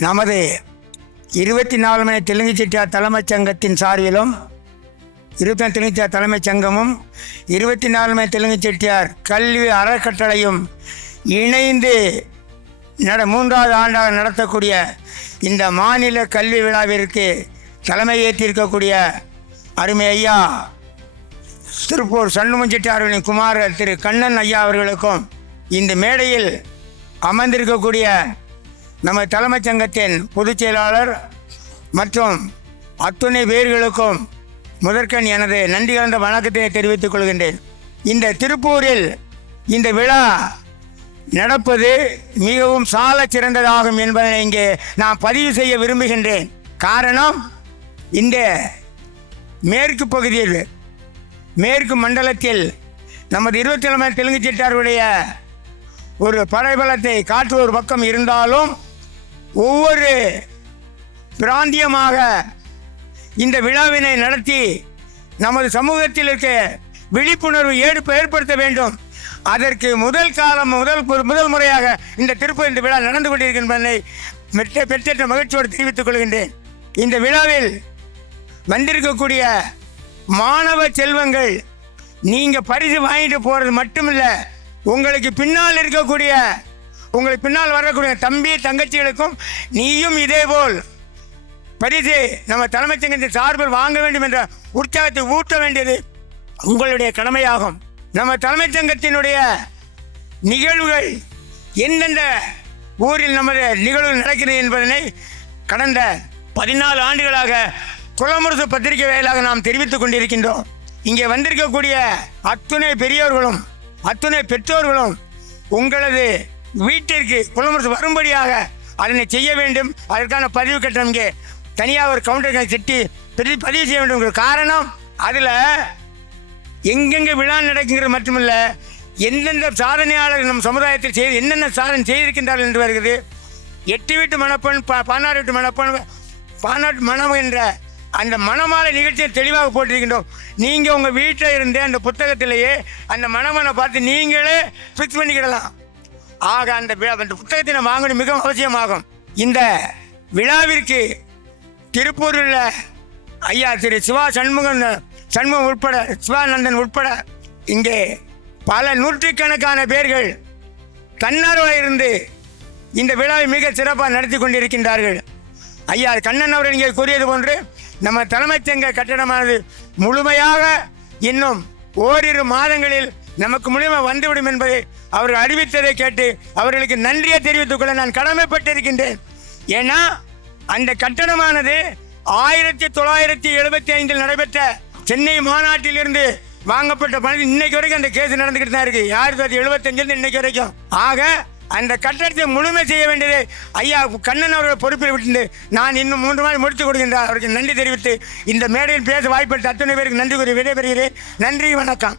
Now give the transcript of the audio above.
நமது 24 மணி தெலுங்கு செட்டியார் தலைமைச் சங்கத்தின் சார்பிலும் 24 தெலுங்கு செட்டியார் தலைமைச் சங்கமும் 24 மணி தெலுங்கு செட்டியார் கல்வி அறக்கட்டளையும் இணைந்து மூன்றாவது ஆண்டாக நடத்தக்கூடிய இந்த மாநில கல்வி விழாவிற்கு தலைமை ஏற்றிருக்கக்கூடிய அருமை ஐயா திருப்பூர் சண்முகம் செட்டியார்களின் குமாரர் திரு கண்ணன் ஐயா அவர்களுக்கும் இந்த மேடையில் அமர்ந்திருக்கக்கூடிய நம்ம தலைமைச் சங்கத்தின் பொதுச் செயலாளர் மற்றும் அத்துணை பேர்களுக்கும் முதற்கண் எனது நன்றி கலந்த வணக்கத்தை தெரிவித்துக் கொள்கின்றேன். இந்த திருப்பூரில் இந்த விழா நடப்பது மிகவும் சால சிறந்ததாகும் என்பதை இங்கே நான் பதிவு செய்ய விரும்புகின்றேன். காரணம், இந்த மேற்கு பகுதியில் மேற்கு மண்டலத்தில் நமது 24 மணி தெலுங்கு செட்டியாருடைய ஒரு படைபலத்தை காற்று ஒரு பக்கம் இருந்தாலும் ஒவ்வொரு பிராந்தியமாக இந்த விழாவினை நடத்தி நமது சமூகத்தில் இருக்க விழிப்புணர்வு ஏற்படுத்த வேண்டும். அதற்கு முதல் முறையாக இந்த திருப்பூர் இந்த விழா நடந்து கொண்டிருக்கின்றதை பெற்ற மகிழ்ச்சியோடு தெரிவித்துக் கொள்கின்றேன். இந்த விழாவில் வந்திருக்கக்கூடிய மாணவ செல்வங்கள் நீங்கள் பரிசு வாங்கிட்டு போகிறது மட்டுமில்லை, உங்களுக்கு பின்னால் இருக்கக்கூடிய உங்களுக்கு பின்னால் வரக்கூடிய தம்பி தங்கச்சிகளுக்கும் நீயும் இதேபோல் பரிசு நம்ம தலைமைச் சங்கத்தின் சார்பில் வாங்க வேண்டும் என்ற உற்சாகத்தை ஊட்ட வேண்டியது உங்களுடைய கடமையாகும். நம்ம தலைமைச் சங்கத்தினுடைய நிகழ்வுகள் எந்தெந்த ஊரில் நமது நிகழ்வுகள் நடக்கிறது என்பதனை கடந்த 14 ஆண்டுகளாக குளமுரசு பத்திரிகை வாயிலாக நாம் தெரிவித்துக் கொண்டிருக்கின்றோம். இங்கே வந்திருக்கக்கூடிய அத்துணை பெரியோர்களும் அத்துணை பெற்றோர்களும் உங்களது வீட்டிற்கு குளமுரசு வரும்படியாக அதனை செய்ய வேண்டும். அதற்கான பதிவு கட்டணம் இங்கே தனியாக ஒரு கவுண்டரை செட்டி பதிவு செய்ய வேண்டும். காரணம், அதில் எங்கெங்கே விழா நடக்குங்கிறது மட்டுமல்ல, எந்தெந்த சாதனையாளர்கள் நம் சமுதாயத்தில் என்னென்ன சாதனை செய்திருக்கின்றார்கள் என்று வருகிறது. 8 வீட்டு மணப்பெண் 16 வீட்டு மணப்பெண் 14 மணம் என்ற அந்த மணமாலை நிகழ்ச்சியை தெளிவாக போட்டிருக்கின்றோம். நீங்கள் உங்கள் வீட்டில் இருந்து அந்த புத்தகத்திலேயே அந்த மணமனை பார்த்து நீங்களே ஃபிக்ஸ் பண்ணிக்கிடலாம். ஆக அந்த புத்தகத்தை நம்ம வாங்கணும் மிகவும் அவசியமாகும். இந்த விழாவிற்கு திருப்பூரில் ஐயா திரு சண்முகம் உட்பட சிவானந்தன் உட்பட இங்கே பல நூற்றுக்கணக்கான பேர்கள் தன்னார்வ இருந்து இந்த விழாவை மிக சிறப்பாக நடத்தி கொண்டிருக்கின்றார்கள். ஐயா கண்ணன் அவர்கள் இங்கே கூறியது போன்று நம்ம தலைமைச் சங்க கட்டடமானது முழுமையாக இன்னும் ஓரிரு மாதங்களில் நமக்கு முழுமையாக வந்துவிடும் என்பதை அவர்கள் அறிவித்ததை கேட்டு அவர்களுக்கு நன்றியை தெரிவித்துக் கொள்ள நான் கடமைப்பட்டிருக்கின்றேன். ஏன்னா அந்த கட்டடமானது 1975 நடைபெற்ற சென்னை மாநாட்டிலிருந்து வாங்கப்பட்ட பணம் இன்னைக்கு வரைக்கும் அந்த கேஸ் நடந்துக்கிட்டு தான் இருக்கு. 1975 இன்னைக்கு வரைக்கும். ஆக அந்த கட்டடத்தை முழுமை செய்ய வேண்டியதை ஐயா கண்ணன் அவர்கள் பொறுப்பில் விட்டு நான் இன்னும் 3 நாள் முடித்துக் கொடுக்கின்றார். அவருக்கு நன்றி தெரிவித்து இந்த மேடையில் பேச வாய்ப்பளித்த அத்தனை பேருக்கு நன்றி கூறி விடைபெறுகிறேன். நன்றி, வணக்கம்.